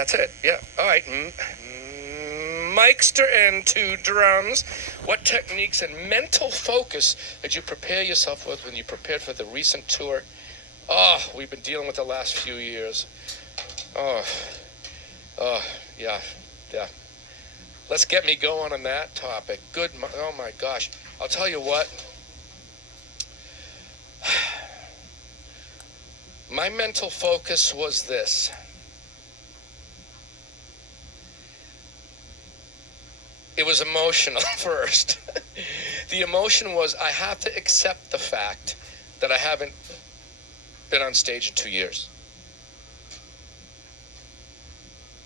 That's it. Yeah. All right. Mikester and 2 drums. What techniques and mental focus did you prepare yourself with when you prepared for the recent tour? Oh, we've been dealing with the last few years. Oh, yeah. Let's get me going on that topic. Oh my gosh. I'll tell you what. My mental focus was this. It was emotional first. The emotion was I have to accept the fact that I haven't been on stage in 2 years.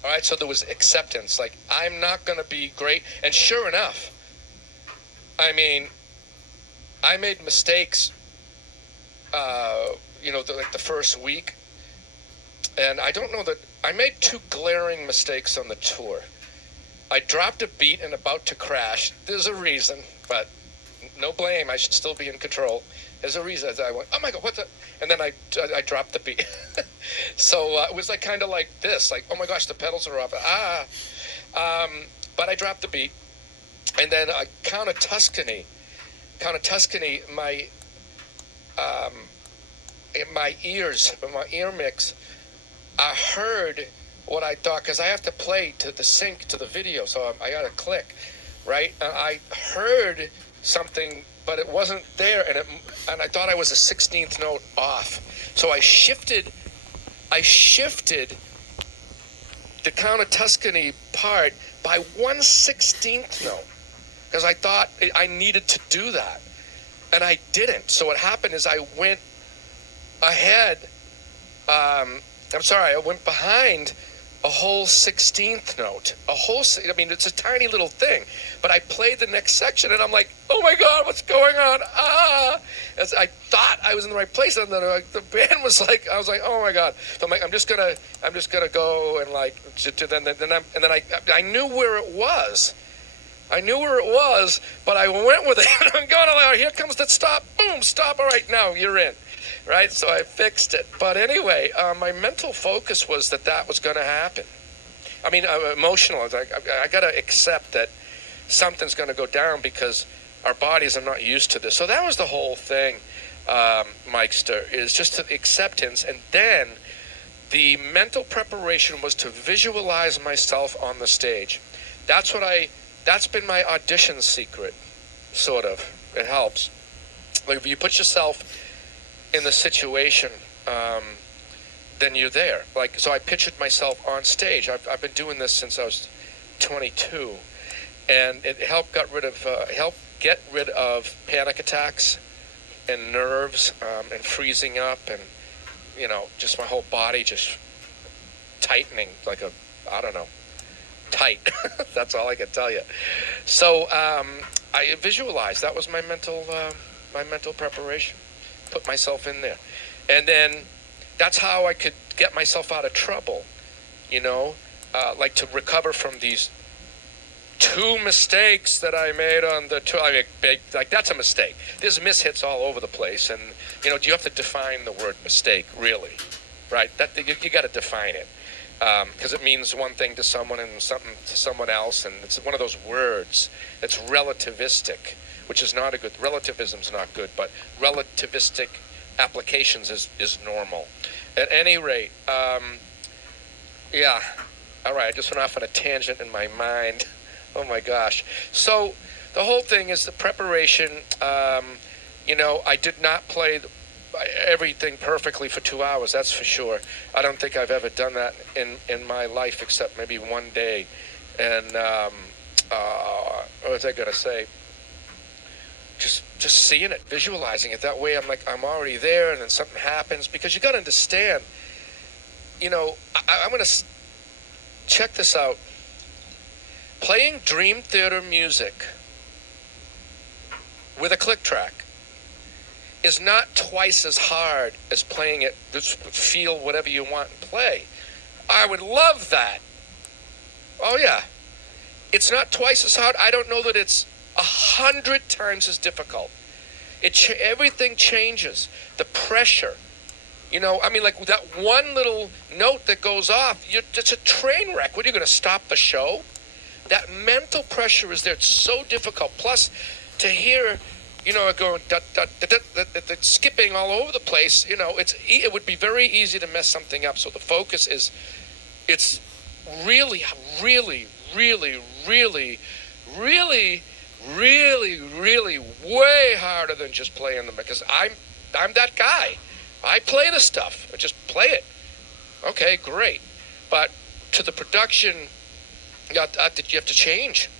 All right, so there was acceptance. Like, I'm not going to be great. And sure enough, I mean, I made mistakes, the first week. And I don't know that I made 2 glaring mistakes on the tour. I dropped a beat and about to crash. There's a reason, but no blame. I should still be in control. There's a reason. I went, oh my God, what's that? And then I dropped the beat. So it was like kind of like this, like, oh my gosh, the pedals are off. But I dropped the beat. And then Count of Tuscany, my ears, my ear mix, I heard what I thought, because I have to play to the sync to the video, so I got to click, right? And I heard something, but it wasn't there, and I thought I was a 16th note off. So I shifted the Count of Tuscany part by 1/16th note, because I thought I needed to do that, and I didn't. So what happened is I went ahead. I went behind a whole 16th note, it's a tiny little thing, but I played the next section and I'm like, oh my God, what's going on? As I thought I was in the right place, and then the band was like, I was like, oh my God. So I'm like, I'm just gonna go and like, I knew where it was. But I went with it. I'm going along. Here comes the stop. Boom, stop. All right, now you're in. Right, so I fixed it. But anyway, my mental focus was that was going to happen. I mean, emotional. I was like, I got to accept that something's going to go down because our bodies are not used to this. So that was the whole thing, Mikester, is just the acceptance. And then the mental preparation was to visualize myself on the stage. That's been my audition secret, sort of. It helps. Like, if you put yourself in the situation, then you're there. Like, so I pictured myself on stage. I've been doing this since I was 22, and it helped get rid of panic attacks and nerves and freezing up, and just my whole body just tightening like tight. That's all I can tell you. So I visualized. That was my mental preparation. Put myself in there, and then that's how I could get myself out of trouble, like to recover from these 2 mistakes that I made on the tour. I mean, that's a mistake. There's mishits all over the place, and do you have to define the word mistake, really, right? That you got to define it, because it means one thing to someone and something to someone else, and it's one of those words that's relativistic, which is not a good. Relativism's not good, but relativistic applications is normal. At any rate, yeah. All right, I just went off on a tangent in my mind. Oh my gosh. So the whole thing is the preparation. I did not play everything perfectly for 2 hours. That's for sure. I don't think I've ever done that in my life, except maybe one day. And what was I gonna say? Just seeing it, visualizing it. That way I'm already there, and then something happens, because you got to understand, I'm going to check this out. Playing Dream Theater music with a click track is not twice as hard as playing it, just feel whatever you want and play. I would love that. Oh yeah. It's not twice as hard. I don't know that it's 100 times as difficult. Everything changes. The pressure, I mean, like that one little note that goes off, it's a train wreck. What, are you going to stop the show? That mental pressure is there. It's so difficult. Plus, to hear, it going skipping all over the place, it would be very easy to mess something up. So the focus is, it's really, really, really, really, really, really, really way harder than just playing them, because I'm that guy. I play the stuff. I just play it. Okay, great. But to the production, you have to change.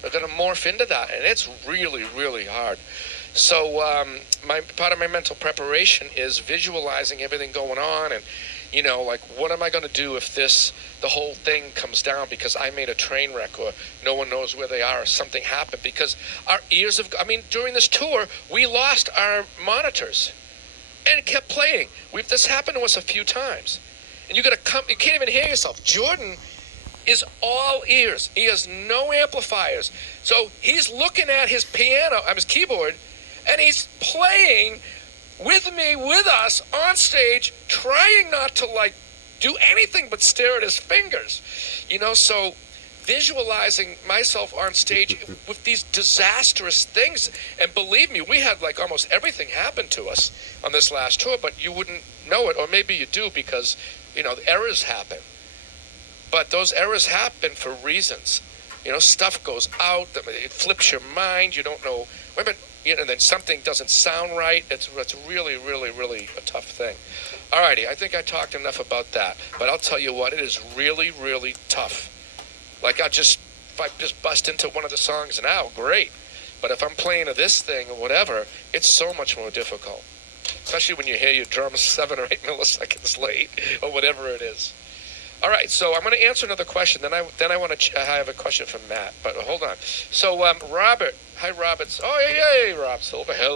They're going to morph into that, and it's really, really hard. So part of my mental preparation is visualizing everything going on, and like, what am I going to do if the whole thing comes down because I made a train wreck, or no one knows where they are, or something happened, because our ears during this tour, we lost our monitors, and it kept playing. This happened to us a few times, and you can't even hear yourself. Jordan is all ears. He has no amplifiers. So he's looking at his his keyboard, and he's playing with me, with us on stage, trying not to do anything but stare at his fingers. So visualizing myself on stage with these disastrous things. And believe me, we had almost everything happen to us on this last tour, but you wouldn't know it, or maybe you do, because the errors happen. But those errors happen for reasons. Stuff goes out, it flips your mind, you don't know, and then something doesn't sound right. It's really, really, really a tough thing. Alrighty, I think I talked enough about that, but I'll tell you what, it is really, really tough. If I just bust into one of the songs now, great. But if I'm playing this thing or whatever, it's so much more difficult. Especially when you hear your drums 7 or 8 milliseconds late, or whatever it is. All right, so I'm going to answer another question. Then I want to. I have a question from Matt, but hold on. So Robert, hi Robert. Oh yeah, Rob Silver.